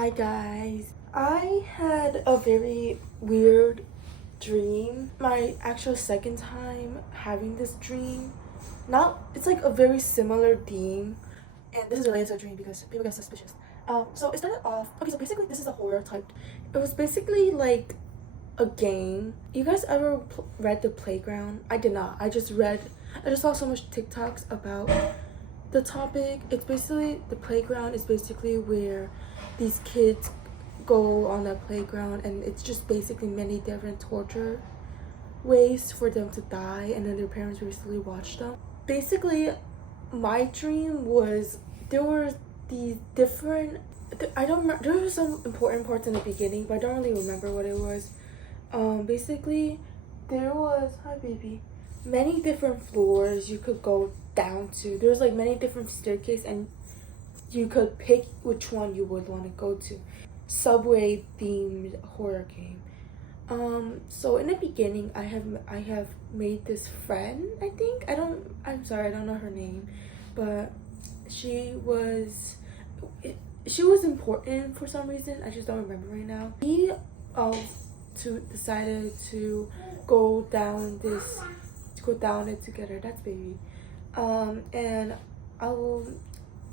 Hi guys. I had a very weird dream. My actual second time having this dream. It's like a very similar theme. And this is related to a dream because people get suspicious. So it started off, okay, so basically this is a horror type. It was basically like a game. You guys ever read The Playground? I did not. I just saw so much TikToks about the topic. It's basically, the playground is basically where these kids go on that playground, and it's just basically many different torture ways for them to die, and then their parents basically watch them. Basically, my dream was there were these different, I don't remember, there were some important parts in the beginning, but I don't really remember what it was. Basically there was, hi baby, many different floors you could go down to. There's like many different staircases, and you could pick which one you would want to go to. Subway themed horror game. So in the beginning I have made this friend. I'm sorry, I don't know her name, but she was important for some reason. I just don't remember right now. We decided to go down it together. That's baby. And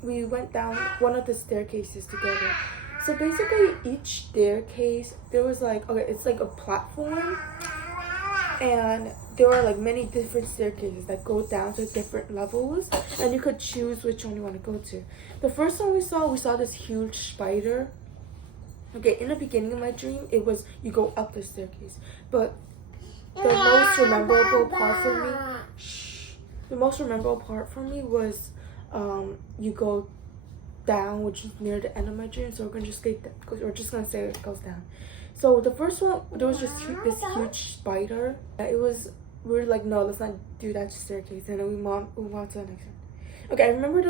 we went down one of the staircases together. So basically each staircase, there was like, okay, it's like a platform, and there are like many different staircases that go down to different levels, and you could choose which one you want to go to. The first one we saw this huge spider. Okay, in the beginning of my dream, it was you go up the staircase, but the most memorable part for me was you go down, which is near the end of my dream. So we're just gonna say it goes down. So the first one, there was just this huge spider. We were like, no, let's not do that staircase, and then we move on to the next one. Okay, I remember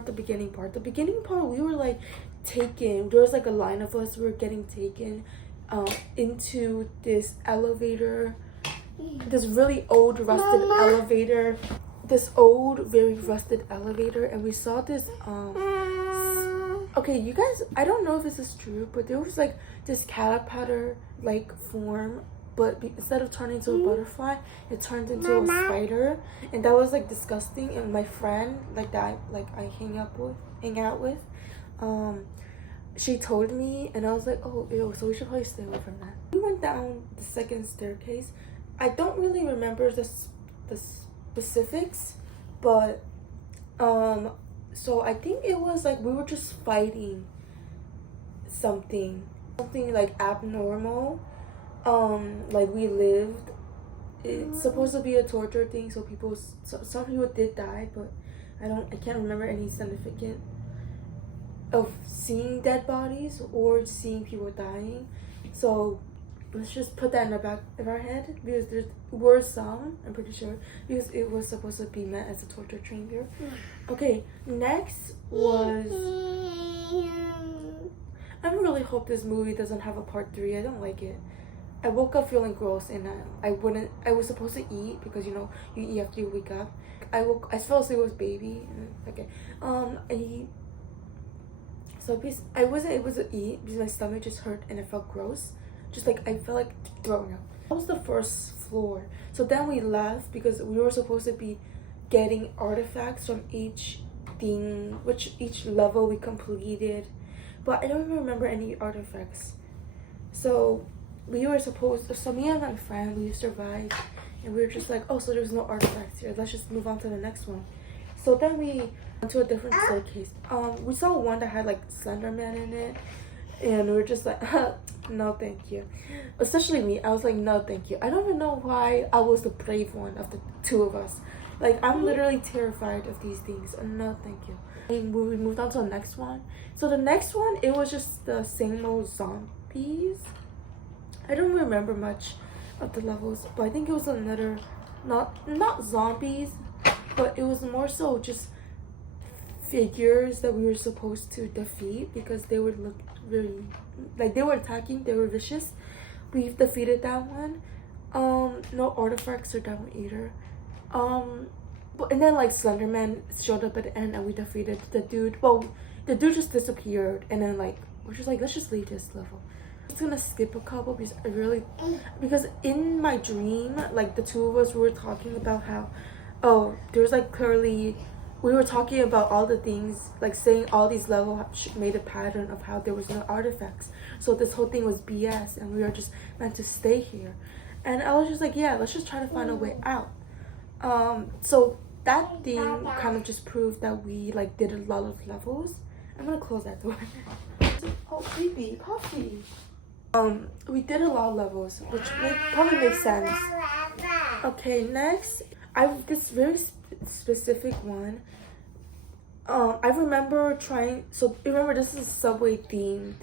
the beginning part. The beginning part, we were like taken. There was like a line of us. We were getting taken into this elevator. This really old, rusted elevator. This old, very rusted elevator, and we saw this. Okay, you guys, I don't know if this is true, but there was like this caterpillar like form, but instead of turning into a butterfly, it turned into a spider, and that was like disgusting. And my friend, like that, like I hang out with, she told me, and I was like, oh ew, so we should probably stay away from that. We went down the second staircase. I don't really remember the specifics, but so I think it was like we were just fighting something like abnormal. Like we lived, it's supposed to be a torture thing, so some people did die, but I can't remember any significant of seeing dead bodies or seeing people dying. So let's just put that in the back of our head, because there were some, I'm pretty sure, because it was supposed to be meant as a torture chamber. Okay, next was, I really hope this movie doesn't have a part 3. I don't like it. I woke up feeling gross, and I was supposed to eat, because you eat after you wake up. I fell asleep with baby. Okay, I wasn't able to eat because my stomach just hurt and it felt gross. Just like I felt like throwing up. That was the first floor. So then we left because we were supposed to be getting artifacts from each thing, each level we completed, but I don't even remember any artifacts. So me and my friend, we survived, and we were just like, oh, so there's no artifacts here, let's just move on to the next one. So then we went to a different staircase. We saw one that had like Slender Man in it, and we were just like, no thank you. Especially me, I was like, no thank you. I don't even know why I was the brave one of the two of us. Like, I'm literally terrified of these things. No thank you. And we moved on to the next one. So the next one, it was just the same old zombies. I don't remember much of the levels, but I think it was another, not zombies, but it was more so just figures that we were supposed to defeat, because they would look really like they were attacking, they were vicious. We've defeated that one. No artifacts or that one either. And then like Slenderman showed up at the end, and we defeated the dude. Well, the dude just disappeared, and then like we're just like, let's just leave this level. I'm just gonna skip a couple because because in my dream, like the two of us were talking about how, oh, there's like clearly, we were talking about all the things, like saying all these levels made a pattern of how there was no artifacts. So this whole thing was BS and we were just meant to stay here. And I was just like, yeah, let's just try to find a way out. So that thing kind of just proved that we like did a lot of levels. I'm gonna close that door. Oh, baby, Puffy. We did a lot of levels, which probably makes sense. Okay, next, I have this very specific one. I remember trying. So remember, this is a Subway themed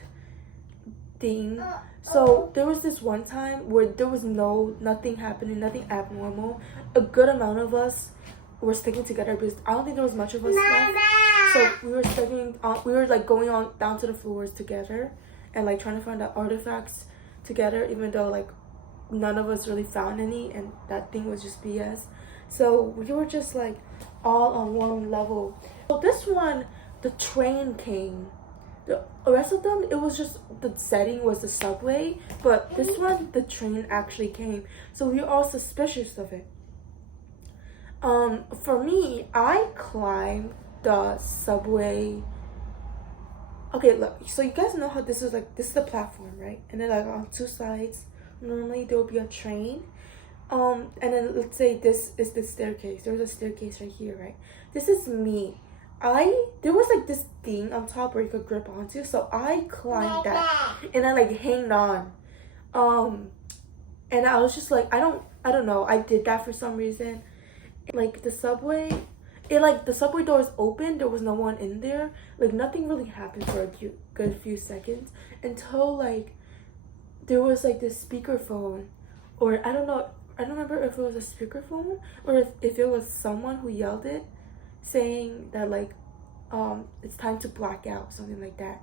thing. So there was this one time where there was nothing happening, nothing abnormal. A good amount of us were sticking together because I don't think there was much of us left. So we were sticking on, we were like going on down to the floors together and like trying to find out artifacts together, even though like none of us really found any and that thing was just BS. So we were just like all on one level. So this one, the train came. The rest of them, it was just the setting was the subway, but this one, the train actually came. So we were all suspicious of it. For me, I climbed the subway. Okay, look, so you guys know how this is like, this is the platform, right? And then like on two sides, normally there will be a train. And then let's say this is the staircase. There's a staircase right here, right? This is me. There was like this thing on top where you could grip onto, so I climbed that and I like hanged on. And I was just like, I don't know, I did that for some reason. Like the subway, the subway doors open, there was no one in there. Like nothing really happened for a good few seconds until like there was like this speakerphone, or I don't remember if it was a speakerphone or if it was someone who yelled it, saying that like it's time to black out, something like that.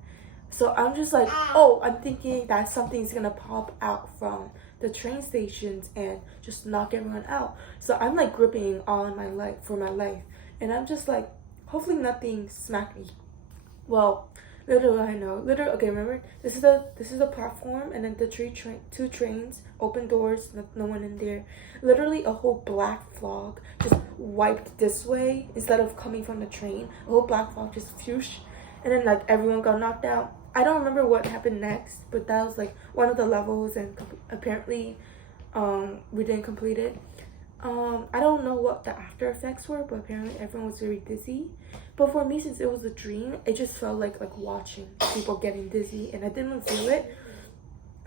So I'm just like, oh, I'm thinking that something's gonna pop out from the train stations and just knock everyone out. So I'm like gripping on my leg for my life, and I'm just like, hopefully nothing smacked me. Well, little I know, okay, remember this is the platform, and then the two trains, open doors, no one in there. Literally a whole black fog just wiped this way instead of coming from the train. A whole black fog just whoosh, and then like everyone got knocked out. I don't remember what happened next, but that was like one of the levels, and apparently we didn't complete it. I don't know what the after effects were, but apparently everyone was very dizzy. But for me, since it was a dream, it just felt like watching people getting dizzy, and I didn't feel it.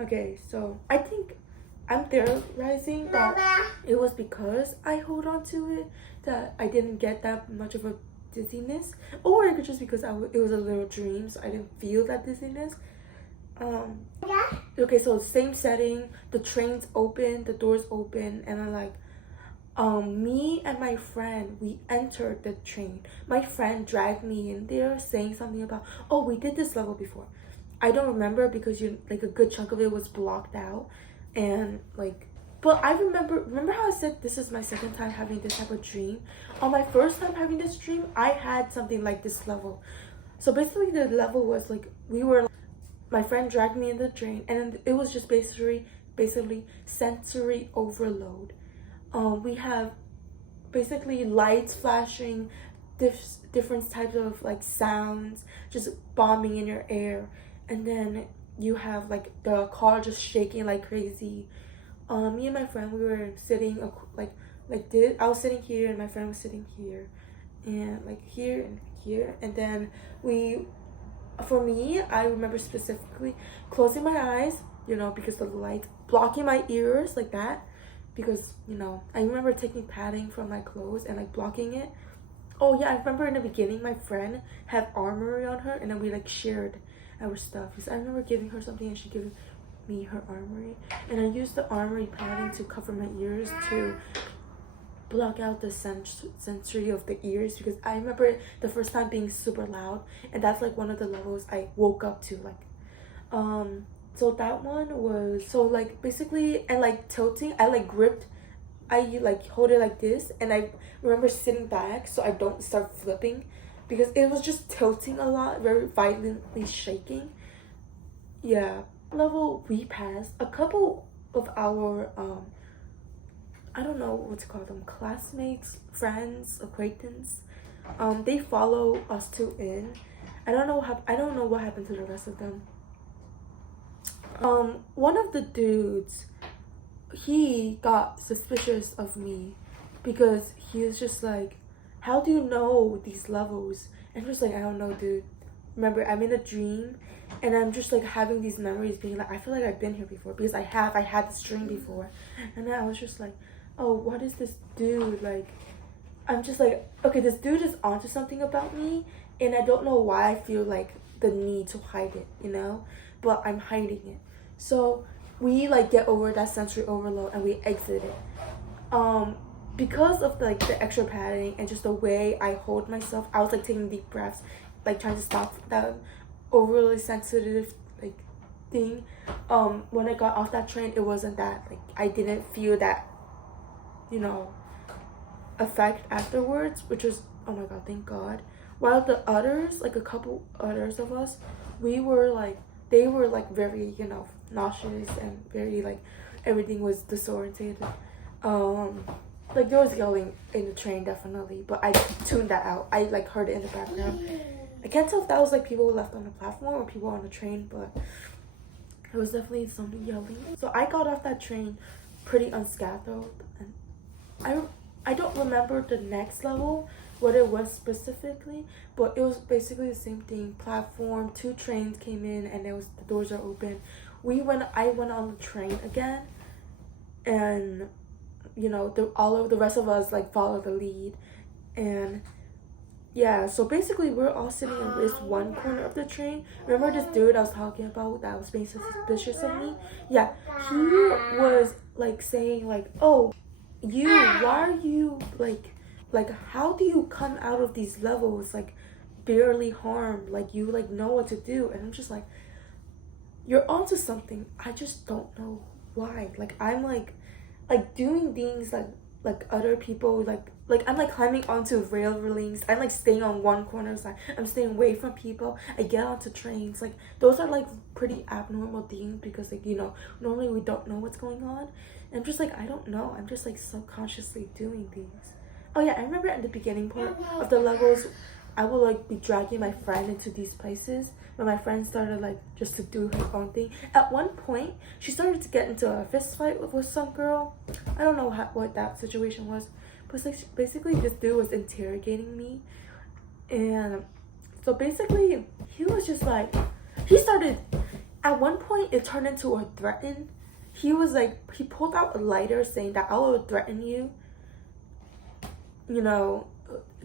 Okay, so I think I'm theorizing that it was because I hold on to it that I didn't get that much of a dizziness, or it could just because it was a little dream, so I didn't feel that dizziness. Okay, so same setting, the train's open, the doors open, and then like me and my friend, we entered the train. My friend dragged me in there saying something about, oh, we did this level before. I don't remember because like a good chunk of it was blocked out, and like, but I remember how I said this is my second time having this type of dream. On my first time having this dream, I had something like this level. So basically the level was like, my friend dragged me in the train, and it was just basically sensory overload. We have basically lights flashing, different types of like sounds just bombing in your ear, and then you have like the car just shaking like crazy. Me and my friend, we were sitting like this. I was sitting here and my friend was sitting here, and like here and here, and then for me, I remember specifically closing my eyes, because the light blocking my ears like that, because I remember taking padding from my clothes and like blocking it. Oh yeah, I remember in the beginning my friend had armory on her, and then we like shared our stuff, because I remember giving her something and she gave me her armory, and I used the armory padding to cover my ears to block out the sensory of the ears, because I remember the first time being super loud, and that's like one of the levels I woke up to, like so that one was so like basically, and like tilting, I like gripped, I like hold it like this, and I remember sitting back so I don't start flipping, because it was just tilting a lot, very violently shaking. yeah, level we passed. A couple of our I don't know what to call them, classmates, friends, acquaintance. They follow us two in. I don't know what happened to the rest of them. One of the dudes, he got suspicious of me because he was just like, "How do you know these levels?" And I'm just like, "I don't know, dude. Remember, I'm in a dream, and I'm just like having these memories, being like, I feel like I've been here before because I had this dream before." And then I was just like, "Oh, what is this dude like?" I'm just like, okay, this dude is onto something about me, and I don't know why I feel like the need to hide it, you know? But I'm hiding it. So we like get over that sensory overload and we exit it. Because of like the extra padding and just the way I hold myself, I was like taking deep breaths, like trying to stop that overly sensitive like thing. When I got off that train, it wasn't that like I didn't feel that, you know, effect afterwards, which was, oh my god, thank god. While the others, like a couple others of us, we were like, they were like very, you know, nauseous and very like everything was disoriented. Like there was yelling in the train definitely, but I tuned that out. I like heard it in the background. I can't tell if that was like people left on the platform or people on the train, but it was definitely somebody yelling. So I got off that train pretty unscathed, and I don't remember the next level, what it was specifically, but it was basically the same thing. Platform, 2 trains came in, and the doors are open. I went on the train again, and you know, all of the rest of us like followed the lead, and yeah. So basically, we're all sitting in this one corner of the train. Remember this dude I was talking about that was being suspicious of me? Yeah, he was like saying like, "Oh, why are you like how do you come out of these levels like barely harmed, like you like know what to do?" And I'm just like, you're onto something, I just don't know why. Like I'm like doing things like other people like I'm like climbing onto railings, I'm like staying on one corner side, I'm staying away from people, I get onto trains. Like those are like pretty abnormal things because like, you know, normally we don't know what's going on. And I'm just like, I don't know, I'm just like subconsciously doing these. Oh yeah, I remember at the beginning part of the levels, I would like be dragging my friend into these places, but my friend started like just to do her own thing. At one point, she started to get into a fist fight with some girl. I don't know what that situation was, but it's like basically this dude was interrogating me, and so basically he was just like, he started. At one point, it turned into a threaten. He was like, he pulled out a lighter saying that I will threaten you, you know,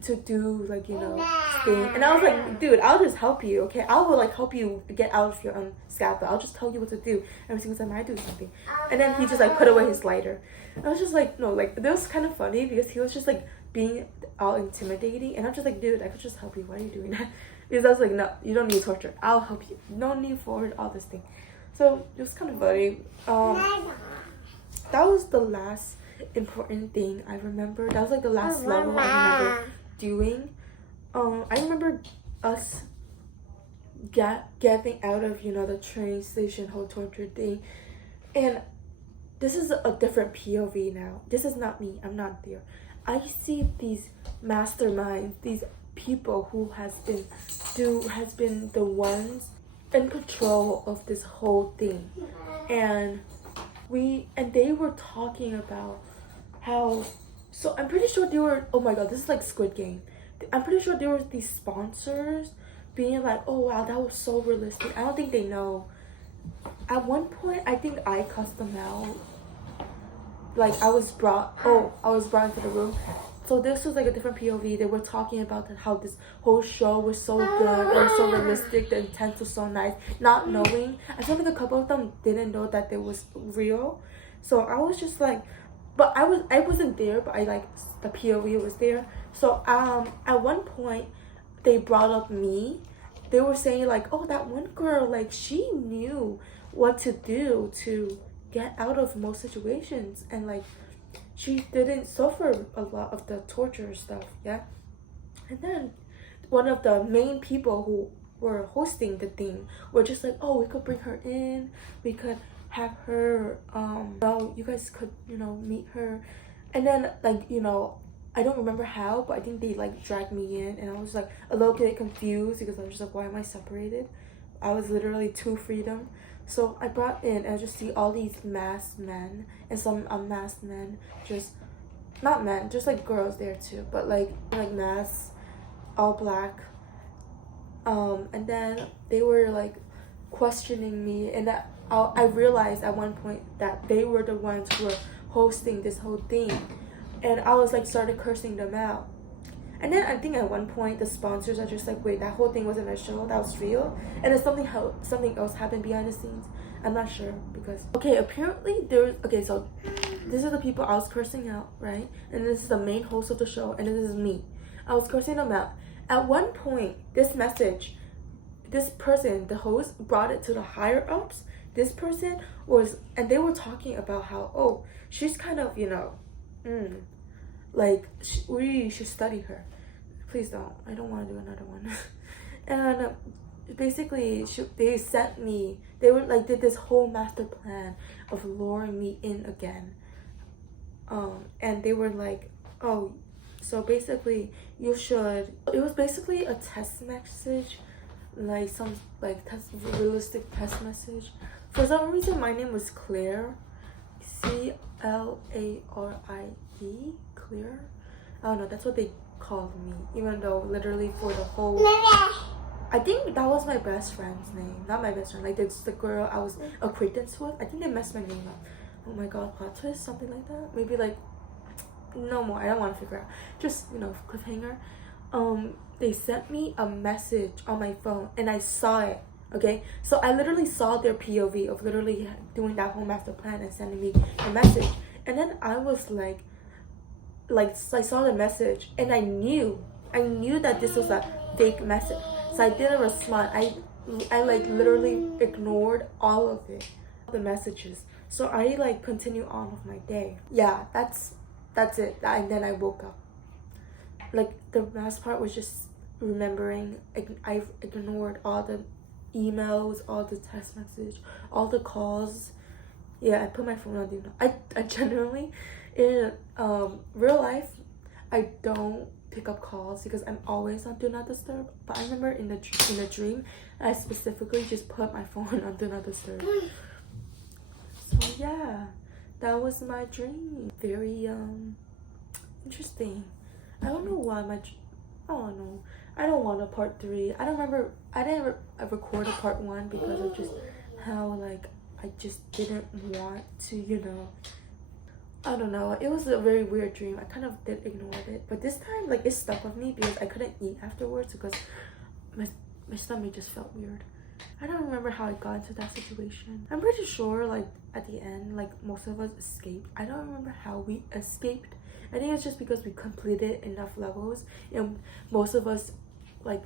to do like, you know, thing. And I was like, dude, I'll just help you, okay? I will like help you get out of your scaffold. I'll just tell you what to do every single time I do something. And then he just like put away his lighter. And I was just like, no, like that was kind of funny because he was just like being all intimidating, and I'm just like, dude, I could just help you. Why are you doing that? Because I was like, no, you don't need torture, I'll help you, no need for all this thing. So it was kind of funny. That was the last important thing I remember. That was like the last level I remember doing. I remember us getting out of, you know, the train station whole torture thing, and this is a different POV now. This is not me, I'm not there. I see these masterminds, these people who has been the ones in control of this whole thing, and they were talking about how, so I'm pretty sure they were, oh my god, this is like Squid Game. I'm pretty sure there were these sponsors being like, oh wow, that was so realistic. I don't think they know. At one point, I think I cussed them out. Like I was brought into the room. So this was like a different POV. They were talking about how this whole show was so good, it was so realistic, the intent was so nice. Not knowing, I feel like a couple of them didn't know that it was real. So I was just like, but I wasn't there, but I like the POV was there. So at one point they brought up me. They were saying like, oh, that one girl, like she knew what to do to get out of most situations, and like she didn't suffer a lot of the torture stuff. Yeah. And then one of the main people who were hosting the thing were just like, oh, we could bring her in, we could have her well, you guys could, you know, meet her. And then, like, you know, I don't remember how, but I think they like dragged me in, and I was like a little bit confused because I was just like, why am I separated? I was literally two freedom. So I brought in, and I just see all these masked men and some unmasked men, just not men, just like girls there too, but like masks, all black. And then they were like questioning me, and that I realized at one point that they were the ones who were hosting this whole thing, and I was like started cursing them out. And then I think at one point the sponsors are just like, wait, that whole thing wasn't a show, that was real, and then something else happened behind the scenes. I'm not sure because okay, apparently there's okay, so these are the people I was cursing out, right? And this is the main host of the show, and this is me. I was cursing them out. At one point, this person, the host, brought it to the higher ups. This person was, and they were talking about how, oh, she's kind of, you know, like, we should study her. Please don't. I don't want to do another one. And basically, they sent me, they were like, did this whole master plan of luring me in again. And they were like, oh, so basically you should, it was basically a test message, like some like realistic test message. For some reason my name was Claire, Clarie, Claire. I don't know, that's what they called me, even though literally for the whole, I think that was my best friend's name, not my best friend, like it's the girl I was acquaintance with. I think they messed my name up. Oh my god, plot twist, something like that. Maybe like, no more, I don't want to figure out, just, you know, cliffhanger. They sent me a message on my phone and I saw it. Okay, so I literally saw their POV of literally doing that whole master plan and sending me a message. And then I was like I saw the message and I knew that this was a fake message. So I didn't respond. I like literally ignored all of it, the messages. So I like continue on with my day. Yeah, that's it. And then I woke up. Like the last part was just remembering I ignored all the emails, all the text message, all the calls. Yeah, I put my phone on do not. I generally, in real life, I don't pick up calls because I'm always on do not disturb. But I remember in the dream, I specifically just put my phone on do not disturb. So yeah, that was my dream. Very interesting. I don't know why I don't know. I don't want a part 3. I don't remember. I didn't record a part 1 because of just how like I just didn't want to, you know. I don't know. It was a very weird dream. I kind of did ignore it, but this time like it stuck with me because I couldn't eat afterwards because my stomach just felt weird. I don't remember how I got into that situation. I'm pretty sure like at the end like most of us escaped. I don't remember how we escaped. I think it's just because we completed enough levels and most of us like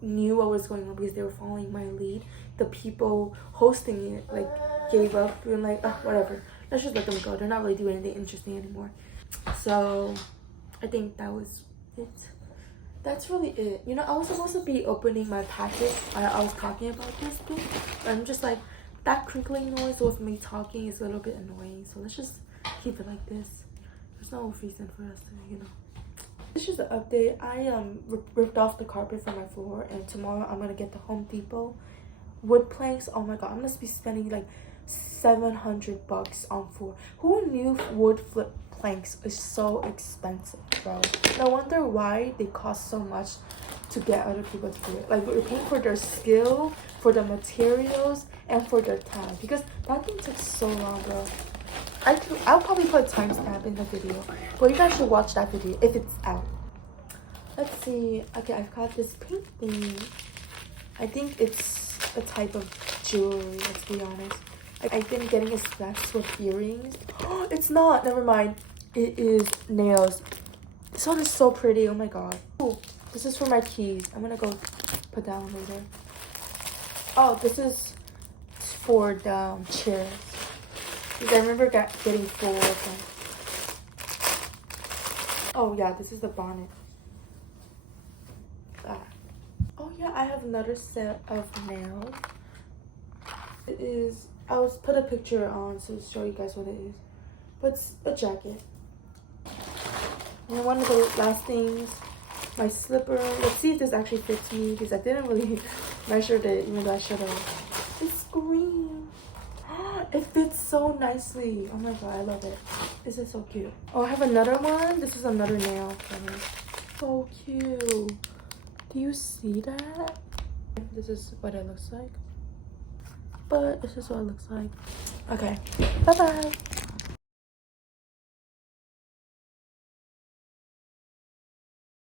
knew what was going on because they were following my lead. The people hosting it like gave up, being like, oh, whatever, let's just let them go, they're not really doing anything interesting anymore. So I think that was it. That's really it. You know, I was supposed to be opening my packet while I was talking about this thing, but I'm just like, that crinkling noise with me talking is a little bit annoying, so let's just keep it like this. There's no reason for us to, you know. This is the update. I ripped off the carpet from my floor, and tomorrow I'm gonna get the Home Depot wood planks. Oh my god, I'm gonna be spending like $700 on floor. Who knew wood flip planks is so expensive, bro? No wonder why they cost so much to get other people to do it. Like we're paying for their skill, for the materials, and for their time, because that thing took so long, bro. I'll probably put a timestamp in the video, but you guys should watch that video if it's out. Let's see. Okay, I've got this pink thing. I think it's a type of jewelry, let's be honest. I've been getting obsessed with earrings. Oh, it's not. Never mind. It is nails. This one is so pretty. Oh my god. Ooh, this is for my keys. I'm gonna go put that on later. Oh, this is for the chairs. Because I remember getting 4 of them. Oh yeah, this is the bonnet. Oh yeah, I have another set of nails. It is, I'll put a picture on to show you guys what it is. But it's a jacket. And one of the last things, my slipper. Let's see if this actually fits me because I didn't really measure it, even though I should have. It's green. It fits so nicely. Oh my god, I love it. This is so cute. Oh, I have another one. This is another nail color. So cute. Do you see that? This is what it looks like. But this is what it looks like. Okay. Bye-bye.